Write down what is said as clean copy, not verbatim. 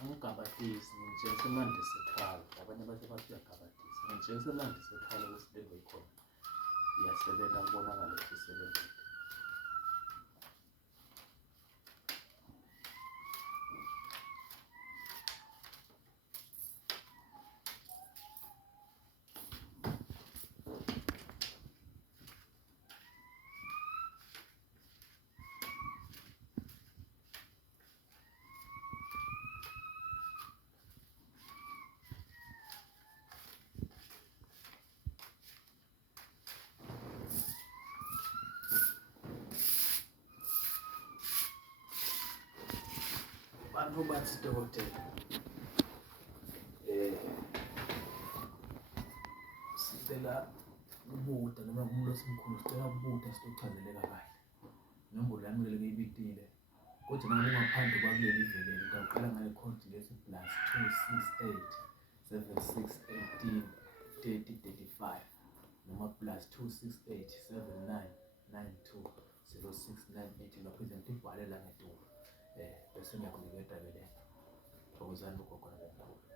Angigabadisi ngitshengisa imandi sethwala. Abanye bathi uyagabadisa. Ngitshengisa imandi sethwala ukuthi le nto ikhona. Iyasebenza kubonakala ukuthi isebenzile. Bantu bathi dokotela sicela ubuda noma umuntu osemkhulu sicela ubuda sitochazeleka kahle. Inombolo yami ngeke ngiyibitile kodwa nami ungaphandle kwakuleli vele ngaqala ngayo ikhodi lesi +268 76 18 30 35 noma +268 79 92 0698 ngaphinde ngibhale la ngedulo bese ngiyakunikeza ke le thokozani ugogo nabomkhulu.